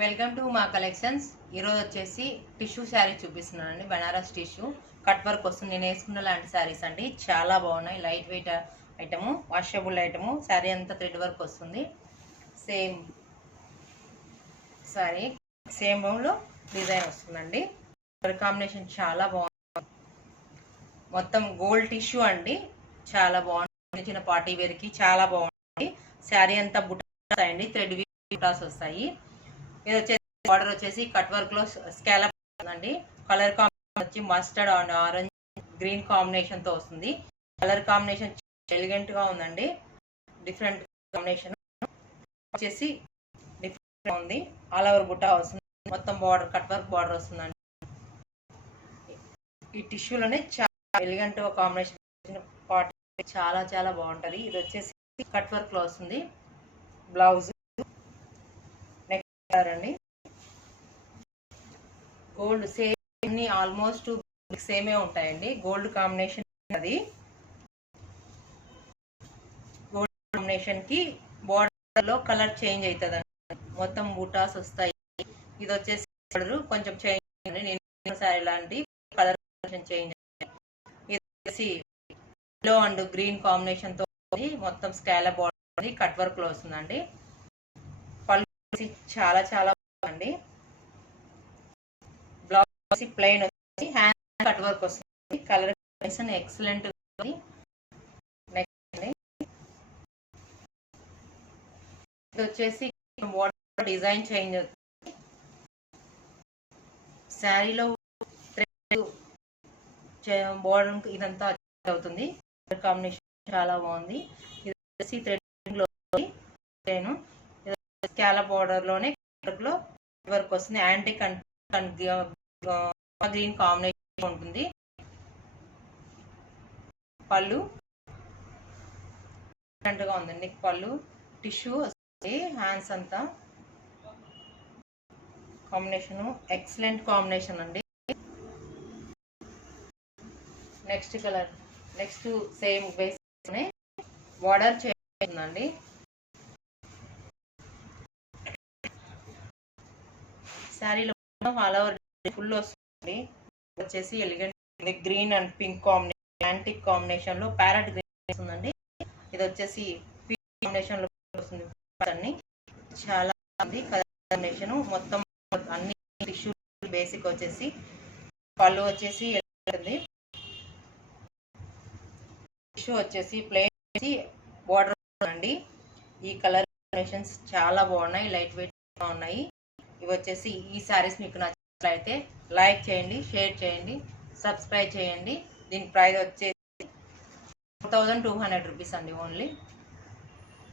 Welcome to మా collections. ఈరోజు వచ్చేసి టిష్యూ శారీ చూపిస్తున్నానండి. బనారస్ టిష్యూ కట్ వర్క్ వస్తుంది. నేను వేసుకున్న లాంటి శారీస్ అండి, చాలా బాగున్నాయి. Light weight item, washable item. Sari అంతా థ్రెడ్ వర్క్ వస్తుంది. సేమ్ శారీ సేమ్ లో డిజైన్ వస్తుందండి. కలర్ కాంబినేషన్ చాలా బాగుంది. మొత్తం గోల్డ్ టిష్యూ అండి, చాలా బాగుంది. చిన్న పార్టీ వేర్ కి చాలా బాగుంది. శారీ అంతా బుటాస్ అండి, థ్రెడ్ బుటాస్ వస్తాయి. ఇది వచ్చేసి బార్డర్ వచ్చేసి కట్ వర్క్ లో స్కాలప్ ఉందండి. కలర్ కాంబినేషన్ వచ్చి mustard and orange green combination తో వస్తుంది. కలర్ కాంబినేషన్ ఎలిగెంట్ గా ఉందండి. డిఫరెంట్ కాంబినేషన్ వచ్చేసి డిఫరెంట్ ఉంది. ఆల్ ఓవర్ బుట్టా వస్తుంది. మొత్తం బార్డర్ కట్ వర్క్ బార్డర్ వస్తుందండి. ఈ టిష్యూలోనే చాలా ఎలిగెంట్ గా కాంబినేషన్ పార్ట్ చాలా చాలా బాగుంటది. ఇది వచ్చేసి కట్ వర్క్ లో వస్తుంది. బ్లౌజ్ అండి, గోల్డ్ సేమ్ ఆల్మోస్ట్ సేమే ఉంటాయండి. గోల్డ్ కాంబినేషన్ అది గోల్డ్ కాంబినేషన్ కి బార్డర్ లో కలర్ చేంజ్ అవుతుంది. మొత్తం బూటాస్ వస్తాయి. ఇది వచ్చేసి కొంచెం చేంజ్ నేను సారీ లాంటి కలర్ చేంజ్. ఇది వచ్చేసి ఎల్లో అండ్ గ్రీన్ కాంబినేషన్ తో మొత్తం స్కాలప్ బార్డర్ కట్ వర్క్ లో వస్తుందండి. చాలా చాలా బాగుంది. బ్లౌజ్ ప్లెయిన్ వచ్చి హ్యాండ్ కట్ వర్క్ వస్తుంది. కలర్ కాంబినేషన్ ఎక్సలెంట్ ఉంది. నెక్స్ట్ ఇది వచ్చేసి బార్డర్ డిజైన్ చేంజ్ అవుతుంది. శారీలో బార్డర్ ఇదంతా అవుతుంది. కలర్ కాంబినేషన్ చాలా బాగుంది. ఇది వచ్చేసి థ్రెడ్ లో స్కాలప్ బార్డర్ లోనే వర్క్ వస్తుంది. యాంటిక్ గ్రీన్ కాంబినేషన్ ఉంటుంది. పళ్ళు డిఫరెంట్ గా ఉందండి. పళ్ళు టిష్యూ వస్తుంది. హ్యాండ్స్ అంతా కాంబినేషన్ ఎక్సలెంట్ కాంబినేషన్ అండి. Next colour next same base border చేయండి. శారీలో ఆల్ ఓవర్ ఫుల్ వస్తుంది. వచ్చేసి elegant green and pink combination, antique combination లో ప్యారెట్ గ్రీన్ వస్తుందండి. ఇది వచ్చేసి పింక్ కాంబినేషన్ లో వస్తుంది. అన్ని చాలా ఉంది కలర్ కాంబినేషన్. మొత్తం అన్ని టిష్యూ బేసిక్ వచ్చేసి పళ్ళు వచ్చేసి టిష్యూ వచ్చేసి ప్లెయిన్ బార్డర్ అండి. ఈ కలర్ కాంబినేషన్స్ చాలా బాగున్నాయి, లైట్ వెయిట్ గా ఉన్నాయి. ఇవి వచ్చేసి ఈ శారీస్ మీకు నచ్చినట్లయితే లైక్ చేయండి, షేర్ చేయండి, సబ్స్క్రైబ్ చేయండి. దీని ప్రైస్ వచ్చేసి 4200 రూపీస్ అండి ఓన్లీ.